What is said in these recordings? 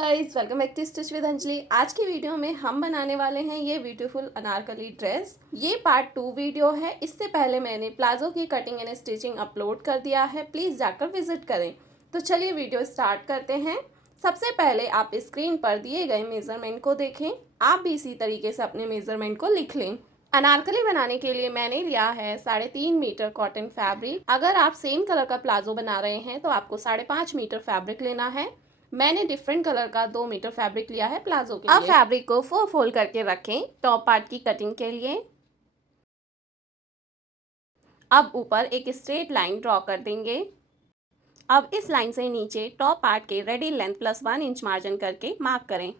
Guys, welcome back to stitch with Anjali. आज की video में हम बनाने वाले हैं ये ब्यूटीफुल अनारकली ड्रेस। ये पार्ट 2 वीडियो है। इससे पहले मैंने प्लाजो की कटिंग एंड स्टिचिंग अपलोड कर दिया है, प्लीज़ जाकर विजिट करें। तो चलिए वीडियो स्टार्ट करते हैं। सबसे पहले आप स्क्रीन पर दिए गए मेजरमेंट को देखें। आप भी इसी तरीके से अपने मेजरमेंट को लिख लें। अनारकली बनाने के लिए मैंने लिया है 3.5 मीटर कॉटन फैब्रिक। अगर आप सेम कलर का प्लाजो बना रहे हैं तो आपको 5.5 मीटर फैब्रिक लेना है। मैंने डिफरेंट कलर का 2 मीटर फैब्रिक लिया है प्लाजो के लिए। अब फैब्रिक को 4 फोल्ड करके रखें टॉप पार्ट की कटिंग के लिए। अब ऊपर एक स्ट्रेट लाइन ड्रॉ कर देंगे। अब इस लाइन से नीचे टॉप पार्ट के ready length plus 1 inch margin करके मार्क करें।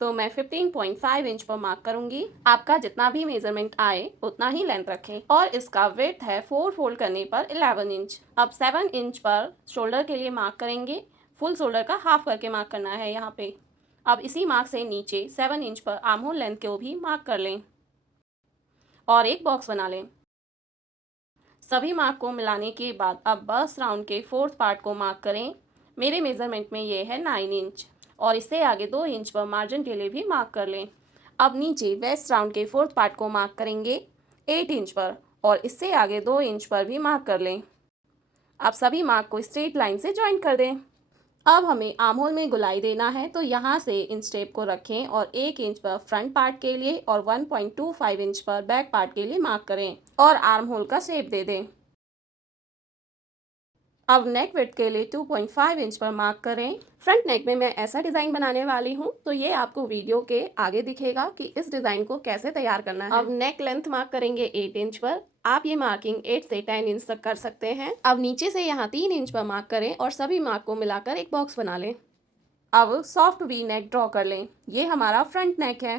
तो मैं 15.5 इंच पर मार्क करूंगी। आपका जितना भी मेजरमेंट आए उतना ही लेंथ रखें। और इसका विड्थ है 4 फोल्ड करने पर 11 इंच। अब 7 इंच पर शोल्डर के लिए मार्क करेंगे। फुल शोल्डर का हाफ करके मार्क करना है यहाँ पे। अब इसी मार्क से नीचे 7 इंच पर आर्म होल लेंथ को भी मार्क कर लें और एक बॉक्स बना लें। सभी मार्क को मिलाने के बाद अब बस्ट राउंड के 4th पार्ट को मार्क करें। मेरे मेज़रमेंट में ये है 9 इंच और इससे आगे 2 इंच पर मार्जिन के लिए भी मार्क कर लें। अब नीचे वेस्ट राउंड के 4th पार्ट को मार्क करेंगे 8 इंच पर और इससे आगे 2 इंच पर भी मार्क कर लें। अब सभी मार्क को स्ट्रेट लाइन से ज्वाइन कर दें। अब हमें आर्म होल में गुलाई देना है, तो यहाँ से इंच टेप को रखें और 1 इंच पर फ्रंट पार्ट के लिए और 1.25 इंच पर बैक पार्ट के लिए मार्क करें और आर्म होल का शेप दे दें। अब नेक विड्थ के लिए 2.5 इंच पर मार्क करें। फ्रंट नेक में मैं ऐसा डिज़ाइन बनाने वाली हूँ, तो ये आपको वीडियो के आगे दिखेगा कि इस डिज़ाइन को कैसे तैयार करना है। अब नेक लेंथ मार्क करेंगे 8 इंच पर। आप ये मार्किंग 8 से 10 इंच तक कर सकते हैं। अब नीचे से यहाँ 3 इंच पर मार्क करें और सभी मार्क को मिलाकर एक बॉक्स बना लें। अब सॉफ्ट वी नेक ड्रॉ कर लें। ये हमारा फ्रंट नेक है।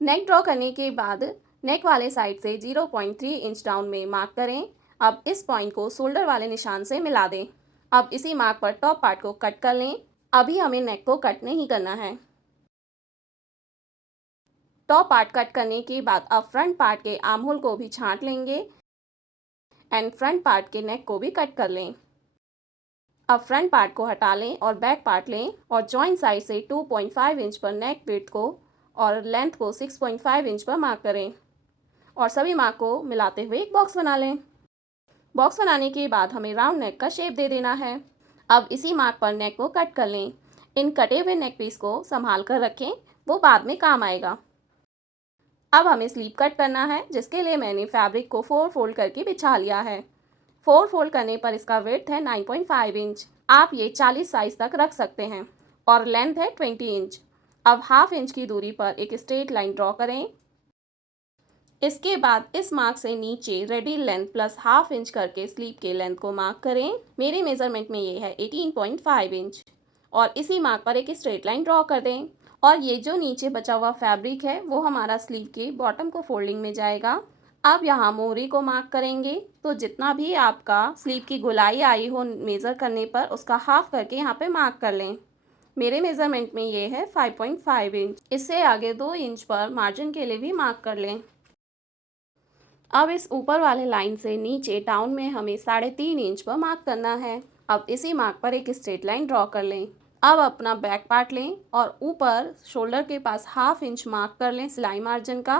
नेक ड्रॉ करने के बाद नेक वाले साइड से 0.3 इंच डाउन में मार्क करें। अब इस पॉइंट को शोल्डर वाले निशान से मिला दें। अब इसी मार्क पर टॉप पार्ट को कट कर लें। अभी हमें नेक को कट नहीं करना है। टॉप पार्ट कट करने के बाद अब फ्रंट पार्ट के आर्म होल को भी छांट लेंगे एंड फ्रंट पार्ट के नेक को भी कट कर लें। अब फ्रंट पार्ट को हटा लें और बैक पार्ट लें और जॉइंट साइड से 2.5 इंच पर नेक विड्थ को और लेंथ को 6.5 इंच पर मार्क करें और सभी मार्क को मिलाते हुए एक बॉक्स बना लें। बॉक्स बनाने के बाद हमें राउंड नेक का शेप दे देना है। अब इसी मार्क पर नेक को कट कर लें। इन कटे हुए नेक पीस को संभाल कर रखें, वो बाद में काम आएगा। अब हमें स्लीव कट करना है, जिसके लिए मैंने फैब्रिक को 4 फोल्ड करके बिछा लिया है। 4 फोल्ड करने पर इसका विड्थ है 9.5 इंच। आप ये 40 साइज तक रख सकते हैं और लेंथ है 20 इंच। अब हाफ इंच की दूरी पर एक स्ट्रेट लाइन ड्रॉ करें। इसके बाद इस मार्क से नीचे ready length plus half inch करके स्लीव के लेंथ को मार्क करें। मेरे मेजरमेंट में ये है 18.5 इंच और इसी मार्क पर एक स्ट्रेट लाइन ड्रॉ कर दें। और ये जो नीचे बचा हुआ फैब्रिक है वो हमारा स्लीव के बॉटम को फोल्डिंग में जाएगा। अब यहाँ मोहरी को मार्क करेंगे, तो जितना भी आपका स्लीव की गोलाई आई हो मेज़र करने पर उसका हाफ करके यहाँ पे मार्क कर लें। मेरे मेज़रमेंट में ये है 5.5 इंच। इससे आगे 2 इंच पर मार्जिन के लिए भी मार्क कर लें। अब इस ऊपर वाले लाइन से नीचे डाउन में हमें 3.5 इंच पर मार्क करना है। अब इसी मार्क पर एक स्ट्रेट लाइन ड्रॉ कर लें। अब अपना बैक पार्ट लें और ऊपर शोल्डर के पास हाफ इंच मार्क कर लें सिलाई मार्जिन का।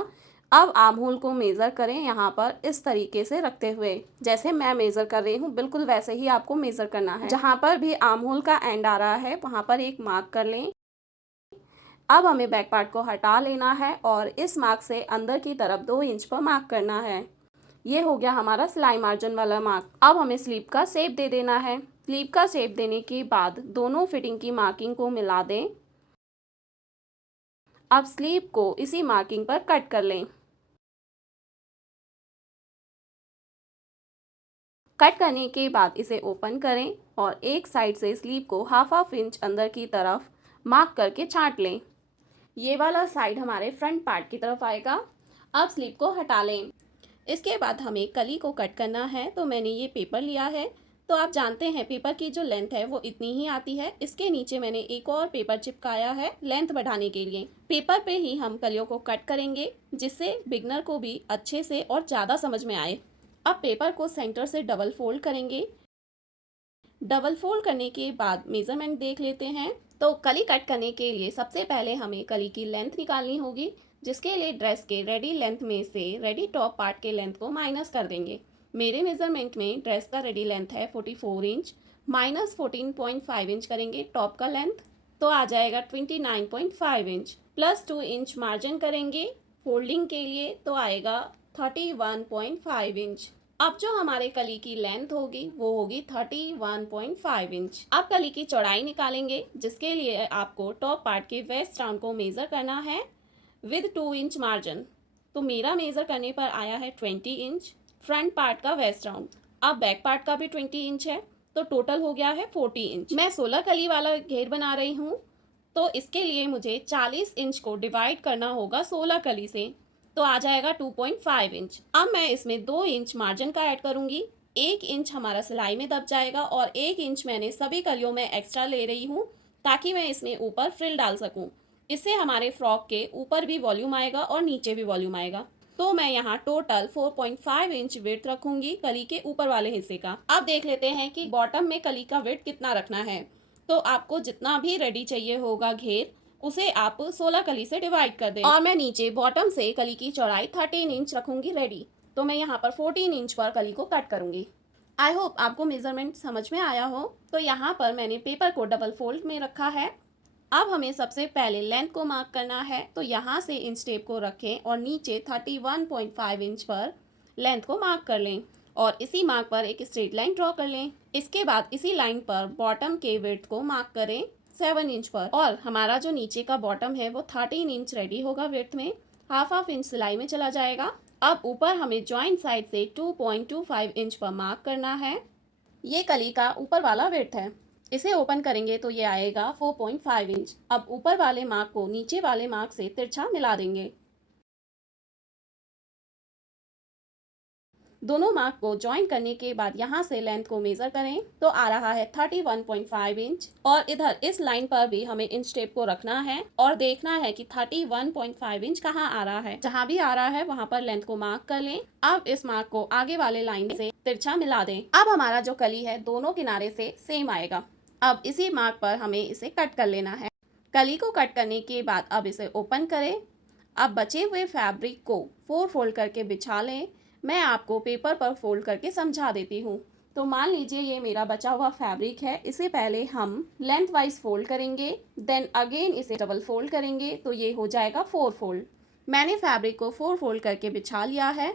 अब आर्म होल को मेज़र करें यहाँ पर इस तरीके से रखते हुए, जैसे मैं मेज़र कर रही हूँ बिल्कुल वैसे ही आपको मेज़र करना है। जहाँ पर भी आर्म होल का एंड आ रहा है वहाँ पर एक मार्क कर लें। अब हमें बैक पार्ट को हटा लेना है और इस मार्क से अंदर की तरफ 2 इंच पर मार्क करना है। ये हो गया हमारा सिलाई मार्जिन वाला मार्क। अब हमें स्लीव का शेप दे देना है। स्लीव का शेप देने के बाद दोनों फिटिंग की मार्किंग को मिला दें। अब स्लीव को इसी मार्किंग पर कट कर लें। कट करने के बाद इसे ओपन करें और एक साइड से स्लीव को हाफ इंच अंदर की तरफ मार्क करके छांट लें। ये वाला साइड हमारे फ्रंट पार्ट की तरफ आएगा। अब स्लीव को हटा लें। इसके बाद हमें कली को कट करना है, तो मैंने ये पेपर लिया है। तो आप जानते हैं पेपर की जो लेंथ है वो इतनी ही आती है। इसके नीचे मैंने एक और पेपर चिपकाया है लेंथ बढ़ाने के लिए। पेपर पे ही हम कलियों को कट करेंगे, जिससे बिगनर को भी अच्छे से और ज़्यादा समझ में आए। अब पेपर को सेंटर से डबल फोल्ड करेंगे। डबल फोल्ड करने के बाद मेज़रमेंट देख लेते हैं। तो कली कट करने के लिए सबसे पहले हमें कली की लेंथ निकालनी होगी, जिसके लिए ड्रेस के रेडी लेंथ में से रेडी टॉप पार्ट के लेंथ को माइनस कर देंगे। मेरे मेजरमेंट में ड्रेस का रेडी लेंथ है 44 इंच, माइनस 14.5 इंच करेंगे टॉप का लेंथ, तो आ जाएगा 29.5 इंच, प्लस 2 इंच मार्जिन करेंगे फोल्डिंग के लिए, तो आएगा 31.5 इंच। अब जो हमारे कली की लेंथ होगी वो होगी 31.5 इंच। अब कली की चौड़ाई निकालेंगे, जिसके लिए आपको टॉप पार्ट के वेस्ट राउंड को मेज़र करना है विद 2 इंच मार्जिन। तो मेरा मेज़र करने पर आया है 20 इंच फ्रंट पार्ट का वेस्ट राउंड। अब बैक पार्ट का भी 20 इंच है, तो टोटल हो गया है 40 इंच। मैं 16 कली वाला घेर बना रही हूँ, तो इसके लिए मुझे 40 इंच को डिवाइड करना होगा 16 कली से, तो आ जाएगा 2.5 इंच। अब मैं इसमें 2 इंच मार्जिन का ऐड करूँगी, 1 इंच हमारा सिलाई में दब जाएगा और 1 इंच मैंने सभी कलियों में एक्स्ट्रा ले रही हूँ ताकि मैं इसमें ऊपर फ्रिल डाल सकूँ। इससे हमारे फ्रॉक के ऊपर भी वॉल्यूम आएगा और नीचे भी वॉल्यूम आएगा। तो मैं यहाँ टोटल 4.5 इंच विड्थ रखूंगी कली के ऊपर वाले हिस्से का। अब देख लेते हैं कि बॉटम में कली का विड्थ कितना रखना है। तो आपको जितना भी रेडी चाहिए होगा घेर, उसे आप 16 कली से डिवाइड कर दें। और मैं नीचे बॉटम से कली की चौड़ाई 13 इंच रखूंगी रेडी। तो मैं यहाँ पर 14 इंच पर कली को कट करूंगी। आई होप आपको मेजरमेंट समझ में आया हो। तो यहाँ पर मैंने पेपर को डबल फोल्ड में रखा है। अब हमें सबसे पहले लेंथ को मार्क करना है, तो यहाँ से इंच टेप को रखें और नीचे 31.5 इंच पर लेंथ को मार्क कर लें और इसी मार्क पर एक स्ट्रेट लाइन ड्रॉ कर लें। इसके बाद इसी लाइन पर बॉटम के विड्थ को मार्क करें 7 इंच पर, और हमारा जो नीचे का बॉटम है वो 13 इंच रेडी होगा विड्थ में, हाफ इंच सिलाई में चला जाएगा। अब ऊपर हमें जॉइंट साइड से 2.25 इंच पर मार्क करना है। ये कली का ऊपर वाला विड्थ है। इसे ओपन करेंगे तो ये आएगा 4.5 इंच। अब ऊपर वाले मार्क को नीचे वाले मार्क से तिरछा मिला देंगे। दोनों मार्क को ज्वाइन करने के बाद यहाँ से लेंथ को मेज़र करें तो आ रहा है 31.5 इंच, और इधर इस लाइन पर भी हमें इंच टेप को रखना है और देखना है कि 31.5 इंच कहाँ आ रहा है। जहाँ भी आ रहा है वहाँ पर लेंथ को मार्क कर लें। अब इस मार्क को आगे वाले लाइन से तिरछा मिला दें। अब हमारा जो कली है दोनों किनारे से सेम आएगा। अब इसी मार्क पर हमें इसे कट कर लेना है। कली को कट करने के बाद अब इसे ओपन करें। अब बचे हुए फैब्रिक को 4 फोल्ड करके बिछा लें। मैं आपको पेपर पर फोल्ड करके समझा देती हूँ। तो मान लीजिए ये मेरा बचा हुआ फैब्रिक है, इसे पहले हम लेंथ वाइज फोल्ड करेंगे, देन अगेन इसे डबल फोल्ड करेंगे, तो ये हो जाएगा 4 फोल्ड। मैंने फैब्रिक को 4 फोल्ड करके बिछा लिया है।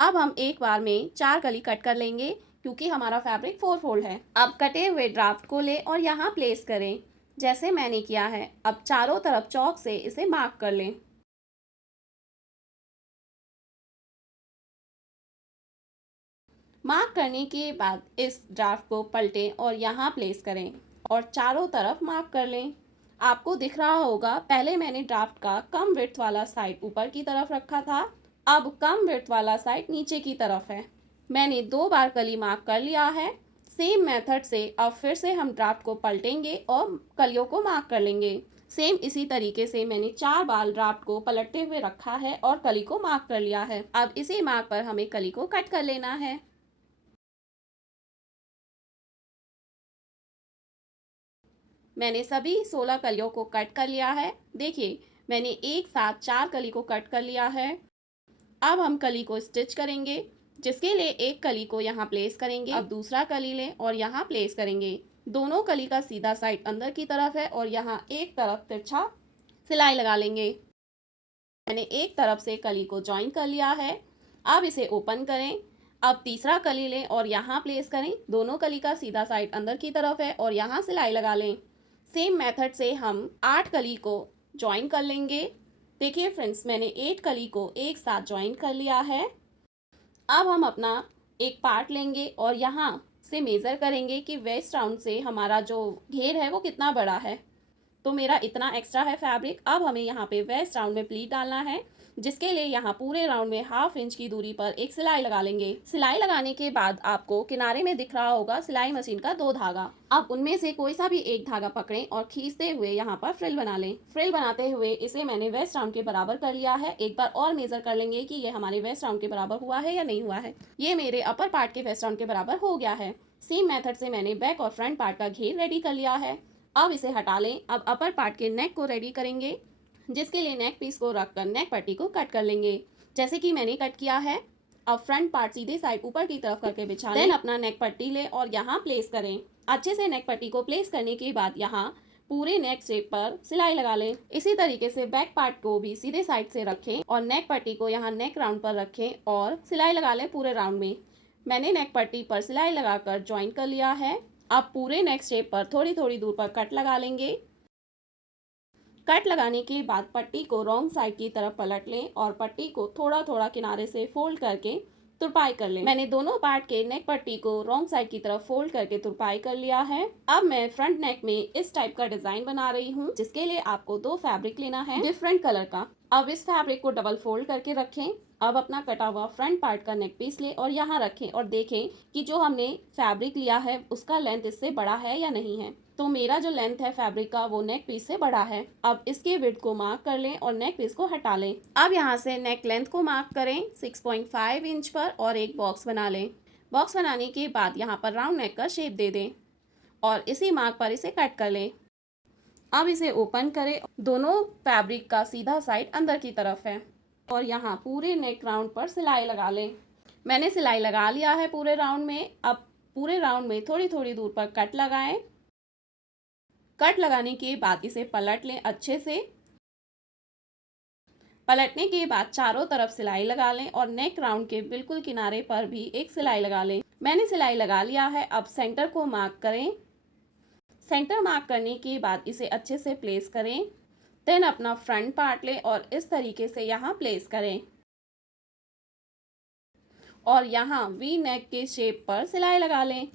अब हम एक बार में 4 कली कट कर लेंगे क्योंकि हमारा फैब्रिक 4 फोल्ड है। अब कटे हुए ड्राफ्ट को लें और यहाँ प्लेस करें जैसे मैंने किया है। अब चारों तरफ चौक से इसे मार्क कर लें। मार्क करने के बाद इस ड्राफ्ट को पलटें और यहाँ प्लेस करें और चारों तरफ मार्क कर लें। आपको दिख रहा होगा पहले मैंने ड्राफ्ट का कम विड्थ वाला साइड ऊपर की तरफ रखा था, अब कम विड्थ वाला साइड नीचे की तरफ है। मैंने 2 बार कली मार्क कर लिया है। सेम मेथड से अब फिर से हम ड्राफ्ट को पलटेंगे और कलियों को मार्क कर लेंगे। सेम इसी तरीके से मैंने 4 बार ड्राफ्ट को पलटते हुए रखा है और कली को मार्क कर लिया है। अब इसी मार्क पर हमें कली को कट कर लेना है। मैंने सभी 16 कलियों को कट कर लिया है। देखिए मैंने एक साथ 4 कली को कट कर लिया है। अब हम कली को स्टिच करेंगे, जिसके लिए एक कली को यहाँ प्लेस करेंगे। अब दूसरा कली लें और यहाँ प्लेस करेंगे। दोनों कली का सीधा साइड अंदर की तरफ है और यहाँ एक तरफ तिरछा सिलाई लगा लेंगे। मैंने एक तरफ से कली को ज्वाइन कर लिया है। अब इसे ओपन करें। अब तीसरा कली लें और यहाँ प्लेस करें। दोनों कली का सीधा साइड अंदर की तरफ है और यहाँ सिलाई लगा लें। सेम मेथड से हम 8 कली को ज्वाइन कर लेंगे। देखिए फ्रेंड्स, मैंने 8 कली को एक साथ ज्वाइन कर लिया है। अब हम अपना एक पार्ट लेंगे और यहाँ से मेज़र करेंगे कि वेस्ट राउंड से हमारा जो घेर है वो कितना बड़ा है। तो मेरा इतना एक्स्ट्रा है फैब्रिक। अब हमें यहाँ पे वेस्ट राउंड में प्लीट डालना है, जिसके लिए यहाँ पूरे राउंड में ½ इंच की दूरी पर एक सिलाई लगा लेंगे। सिलाई लगाने के बाद आपको किनारे में दिख रहा होगा सिलाई मशीन का 2 धागा। अब उनमें से कोई सा भी एक धागा पकड़ें और खींचते हुए यहाँ पर फ्रिल बना लें। फ्रिल बनाते हुए इसे मैंने वेस्ट राउंड के बराबर कर लिया है। एक बार और मेजर कर लेंगे कि ये हमारे वेस्ट राउंड के बराबर हुआ है या नहीं हुआ है। ये मेरे अपर पार्ट के वेस्ट राउंड के बराबर हो गया है। सेम मेथड से मैंने बैक और फ्रंट पार्ट का घेर रेडी कर लिया है। अब इसे हटा लें। अब अपर पार्ट के नेक को रेडी करेंगे, जिसके लिए नेक पीस को रखकर नेक पट्टी को कट कर लेंगे, जैसे कि मैंने कट किया है। अब फ्रंट पार्ट सीधे साइड ऊपर की तरफ करके बिछा लें। देन अपना नेक पट्टी लें और यहाँ प्लेस करें। अच्छे से नेक पट्टी को प्लेस करने के बाद यहाँ पूरे नेक शेप पर सिलाई लगा लें। इसी तरीके से बैक पार्ट को भी सीधे साइड से रखें और नेक पट्टी को यहाँ नेक राउंड पर रखें और सिलाई लगा लें पूरे राउंड में। मैंने नेक पट्टी पर सिलाई लगाकर ज्वाइन कर लिया है। अब पूरे नेक शेप पर थोड़ी थोड़ी दूर पर कट लगा लेंगे। कट लगाने के बाद पट्टी को रॉन्ग साइड की तरफ पलट लें और पट्टी को थोड़ा थोड़ा किनारे से फोल्ड करके तुरपाई कर लें। मैंने दोनों पार्ट के नेक पट्टी को रॉन्ग साइड की तरफ फोल्ड करके तुरपाई कर लिया है। अब मैं फ्रंट नेक में इस टाइप का डिजाइन बना रही हूँ, जिसके लिए आपको 2 फैब्रिक लेना है डिफरेंट कलर का। अब इस फैब्रिक को डबल फोल्ड करके रखें। अब अपना कटा हुआ फ्रंट पार्ट का नेक पीस लें और यहाँ रखें और देखें कि जो हमने फैब्रिक लिया है उसका लेंथ इससे बड़ा है या नहीं है। तो मेरा जो लेंथ है फैब्रिक का वो नेक पीस से बड़ा है। अब इसके विड्थ को मार्क कर लें और नेक पीस को हटा लें। अब यहाँ से नेक लेंथ को मार्क करें 6.5 इंच पर और एक बॉक्स बना लें। बॉक्स बनाने के बाद यहाँ पर राउंड नेक का शेप दे दें और इसी मार्क पर इसे कट कर लें। अब इसे ओपन करें। दोनों फैब्रिक का सीधा साइड अंदर की तरफ है और यहाँ पूरे नेक राउंड पर सिलाई लगा लें। मैंने सिलाई लगा लिया है पूरे राउंड में। अब पूरे राउंड में थोड़ी थोड़ी दूर पर कट लगाएं। कट लगाने के बाद इसे पलट लें अच्छे से। पलटने के बाद चारों तरफ सिलाई लगा लें और नेक राउंड के बिल्कुल किनारे पर भी एक सिलाई लगा लें। मैंने सिलाई लगा लिया है। अब सेंटर को मार्क करें। सेंटर मार्क करने के बाद इसे अच्छे से प्लेस करें। देन अपना फ्रंट पार्ट लें और इस तरीके से यहाँ प्लेस करें और यहाँ वी नेक के शेप पर सिलाई लगा लें।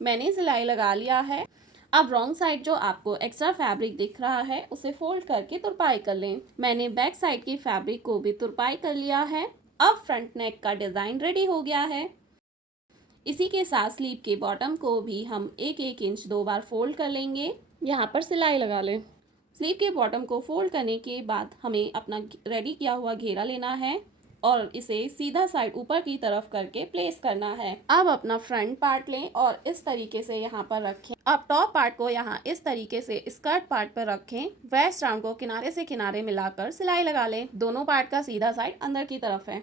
मैंने सिलाई लगा लिया है। अब रॉन्ग साइड जो आपको एक्स्ट्रा फैब्रिक दिख रहा है उसे फोल्ड करके तुरपाई कर लें। मैंने बैक साइड की फैब्रिक को भी तुरपाई कर लिया है। अब फ्रंट नेक का डिज़ाइन रेडी हो गया है। इसी के साथ स्लीव के बॉटम को भी हम 1-1 इंच 2 बार फोल्ड कर लेंगे। यहाँ पर सिलाई लगा लें। स्लीव के बॉटम को फोल्ड करने के बाद हमें अपना रेडी किया हुआ घेरा लेना है और इसे सीधा साइड ऊपर की तरफ करके प्लेस करना है। अब अपना फ्रंट पार्ट लें और इस तरीके से यहाँ पर रखें। अब टॉप पार्ट को यहाँ इस तरीके से स्कर्ट पार्ट पर रखें। वेस्ट राउंड को किनारे से किनारे मिलाकर सिलाई लगा लें। दोनों पार्ट का सीधा साइड अंदर की तरफ है।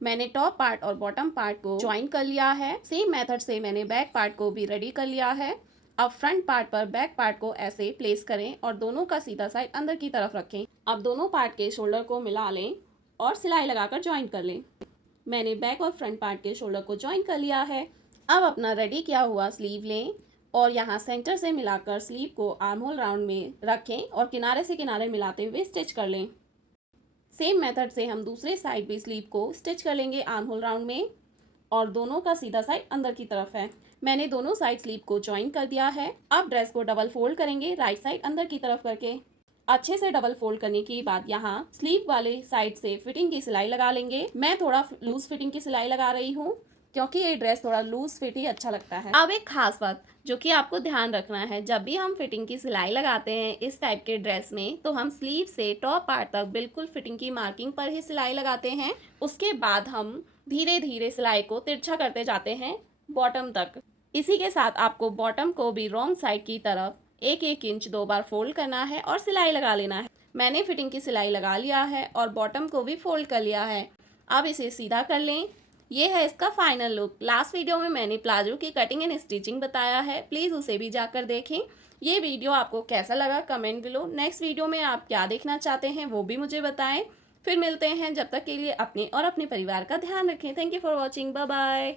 मैंने टॉप पार्ट और बॉटम पार्ट को ज्वाइन कर लिया है। सेम मेथड से मैंने बैक पार्ट को भी रेडी कर लिया है। अब फ्रंट पार्ट पर बैक पार्ट को ऐसे प्लेस करें और दोनों का सीधा साइड अंदर की तरफ रखें। अब दोनों पार्ट के शोल्डर को मिला लें और सिलाई लगाकर ज्वाइन कर लें। मैंने बैक और फ्रंट पार्ट के शोल्डर को ज्वाइन कर लिया है। अब अपना रेडी किया हुआ स्लीव लें और यहाँ सेंटर से मिलाकर स्लीव को आर्म होल राउंड में रखें और किनारे से किनारे मिलाते हुए स्टिच कर लें। सेम मेथड से हम दूसरे साइड भी स्लीव को स्टिच कर लेंगे आर्म होल राउंड में और दोनों का सीधा साइड अंदर की तरफ है। मैंने दोनों साइड स्लीव को ज्वाइन कर दिया है। अब ड्रेस को डबल फोल्ड करेंगे राइट साइड अंदर की तरफ करके। अच्छे से डबल फोल्ड करने के बाद यहाँ स्लीव वाले साइड से फिटिंग की सिलाई लगा लेंगे। मैं थोड़ा लूज फिटिंग की सिलाई लगा रही हूँ क्योंकि ये ड्रेस थोड़ा लूज फिट ही अच्छा लगता है। अब एक खास बात जो कि आपको ध्यान रखना है, जब भी हम फिटिंग की सिलाई लगाते हैं इस टाइप के ड्रेस में तो हम स्लीव से टॉप पार्ट तक बिल्कुल फिटिंग की मार्किंग पर ही सिलाई लगाते हैं। उसके बाद हम धीरे धीरे सिलाई को तिरछा करते जाते हैं बॉटम तक। इसी के साथ आपको बॉटम को भी रॉन्ग साइड की तरफ 1-1 इंच 2 बार फोल्ड करना है और सिलाई लगा लेना है। मैंने फिटिंग की सिलाई लगा लिया है और बॉटम को भी फोल्ड कर लिया है। अब इसे सीधा कर लें। ये है इसका फाइनल लुक। लास्ट वीडियो में मैंने प्लाजो की कटिंग एंड स्टिचिंग बताया है, प्लीज़ उसे भी जाकर देखें। ये वीडियो आपको कैसा लगा कमेंट बिलो। नेक्स्ट वीडियो में आप क्या देखना चाहते हैं वो भी मुझे बताएं। फिर मिलते हैं, जब तक के लिए अपने और अपने परिवार का ध्यान रखें। Thank you for watching, bye bye.